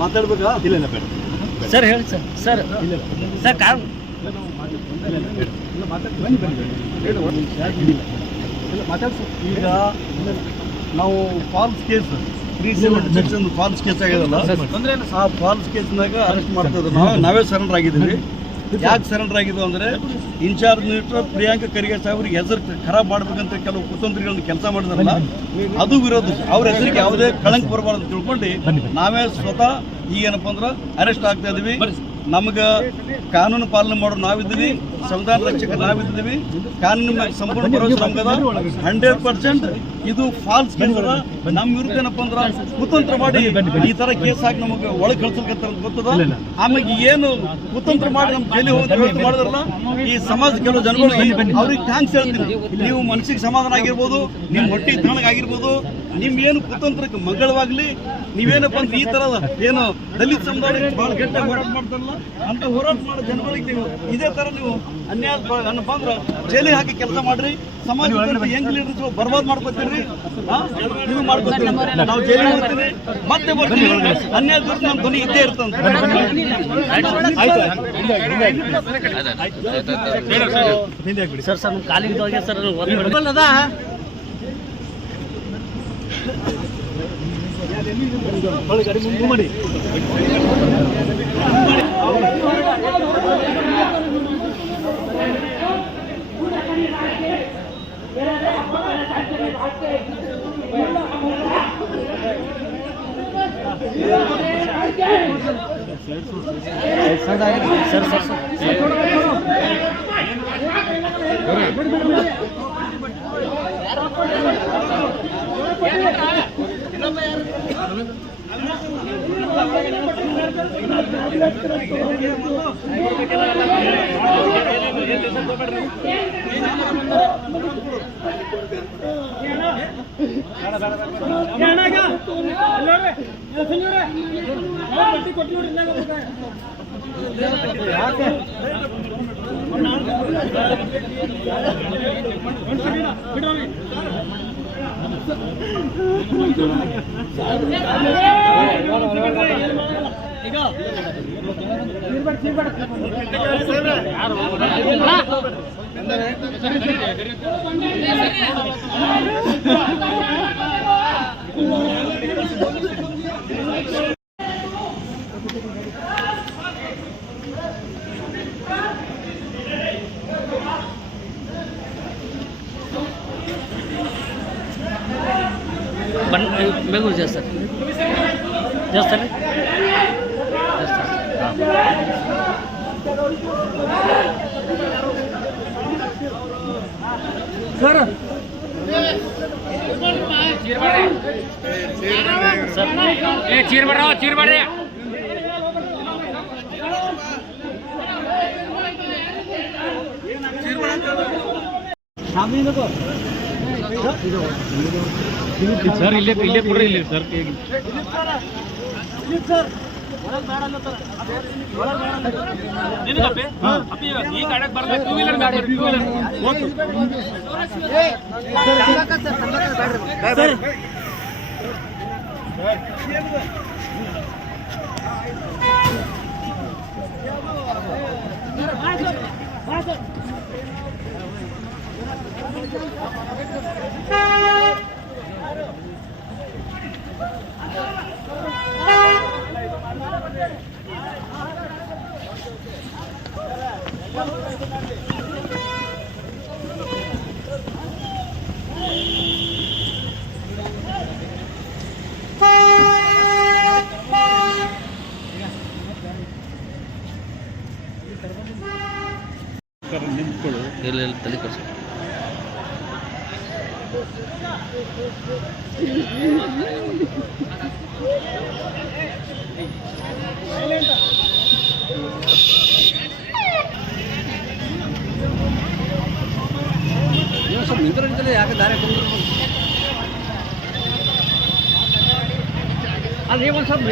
ಮಾತಾಡ್ಬೇಕಾ? ಇಲ್ಲ ಬೇಡ ಸರ್ ಹೇಳಿ ಸರ್. ಸರ್ ಸರ್ ಕಾರ್ ಈಗ ನಾವು ಫಾಲ್ಸ್ ಕೇಸ್ 376 ಫಾಲ್ಸ್ ಕೇಸ್ ಆಗ್ಯದಲ್ಲ, ಆ ಫಾಲ್ಸ್ ಕೇಸ್ನಾಗ ಅರೆಸ್ಟ್ ಮಾಡ್ತಿದ್ರು. ನಾವೇ ಸರೆಂಡರ್ ಆಗಿದ್ದೀವಿ. ಯಾಕೆ ಸರೆಂಡರ್ ಆಗಿದ್ವು ಅಂದರೆ ಇನ್ಚಾರ್ಜ್ ಮಿನಿಸ್ಟರ್ ಪ್ರಿಯಾಂಕ ಖರ್ಗೆ ಸಾಹೇಬ್ರಿಗೆ ಹೆಸರು ಖರಾಬ್ ಮಾಡ್ಬೇಕಂತ ಕೆಲವು ಕುತಂತ್ರಿಗಳನ್ನ ಕೆಲಸ ಮಾಡಿದ್ರಲ್ಲ, ಅದು ವಿರೋಧ. ಅವ್ರ ಹೆಸರಿಗೆ ಯಾವುದೇ ಕಳಂಕ ಬರಬಾರ್ದು ಅಂತ ತಿಳ್ಕೊಂಡು ನಾವೇ ಸ್ವತಃ ಈಗೇನಪ್ಪ ಅಂದ್ರೆ ಅರೆಸ್ಟ್ ಆಗ್ತಾ ಇದೀವಿ. ನಮ್ಗೆ ಕಾನೂನು ಪಾಲನೆ ಮಾಡೋರು ನಾವಿದ್ದೀವಿ, ಸಂವಿಧಾನ ರಕ್ಷಕರು ನಾವಿದ್ದೀವಿ. ಕಾನೂನು ಮೇಲೆ ಸಂಪೂರ್ಣ ಭರವಸೆ ನಮ್ಗದ. 100% ಇದು ಫಾಲ್ಸ್ ಕೇಸ್ ಅದ. ನಮ್ಮ ವಿರುದ್ಧ ಏನಪ್ಪ ಅಂದ್ರೆ ಕುತಂತ್ರ ಮಾಡಿ ಈ ತರ ಕೇಸ್ ಹಾಕಿ ನಮಗೆ ಒಳಗೆ ಕಳ್ಸಲ್ಕತ್ತಾರ ಅಂತ ಗೊತ್ತದ. ಆಮೇಲೆ ಏನು ಕುತಂತ್ರ ಮಾಡಿ ನಮ್ಮ ಜೈಲಿ ಹೋಗಿ ಮಾಡಿದ್ರಲ್ಲ, ಈ ಸಮಾಜ ಕೆಲವು ಜನಗಳಿಗೆ ಅವ್ರಿಗೆ ಥ್ಯಾಂಕ್ಸ್ ಹೇಳ್ತೀನಿ. ನೀವು ಮನಸ್ಸಿಗೆ ಸಮಾಧಾನ ಆಗಿರ್ಬೋದು, ನಿಮ್ಮ ಹೊಟ್ಟೆ ತಣ್ಣಗಾಗಿರ್ಬೋದು, ನಿಮ್ ಏನು ಕುತಂತ್ರಕ್ಕೆ ಮಂಗಳವಾಗ್ಲಿ. ನೀವೇನಪ್ಪ ಅಂದ್ರೆ ಈ ತರದ ಏನು ದಲಿತ ಸಮುದಾಯ ಬಹಳ ಗಟ್ಟಿ ಹೋರಾಟ ಮಾಡ್ತಾರಲ್ಲ, ಅಂತ ಹೋರಾಟ ಮಾಡೋ ಜನಗಳಿಗೆ ನೀವು ಇದೇ ತರ ನೀವು ಅನ್ಯಾಯ ಅನ್ನಪ್ಪ ಅಂದ್ರೆ ಜೈಲಿಗೆ ಹಾಕಿ ಕೆಲಸ ಮಾಡ್ರಿ. ಸಮಾಜ ಯಂಗ್ ಲೀಡರ್ಸ್ ಬರ್ಬಾದ್ ಮಾಡ್ಕೊತೀರಿ, ನೀವು ಮಾಡ್ಕೊತೀರಿ. ನಾವು ಜೈಲಿಗೆ ಹೋಗ್ತೀವಿ, ಮತ್ತೆ ಬರ್ತೀವಿ. ಅನ್ಯಾಯ ದೂರ ನಮ್ಮ ಧ್ವನಿ ಇದ್ದೇ ಇರ್ತಂತ. ಸರ್ ಸರ್ ಕಾಲಿಗೆ ಸರ್ ಮಾಡಿ ಸರ್ ಸರ್ बेगूर जैसा जैसा सर चीर बढ़ रहा चीर बढ़ रहा सर इले इले पूरे इले सर सर ಈ ಗಾಡಿಗೆ ಬರ್ಬೇಕು ಟೂ ವೀಲರ್ ಗಾಡಿ ಟೂ ವೀಲರ್ ಇಲ್ಲ ತಲೆ ಕರ್ಸ ಸ್ವಲ್ಪ ನಿಂತರೆ ಯಾಕೆ ದಾರಿ ಅಲ್ಲಿ ಒಂದು ಸ್ವಲ್ಪ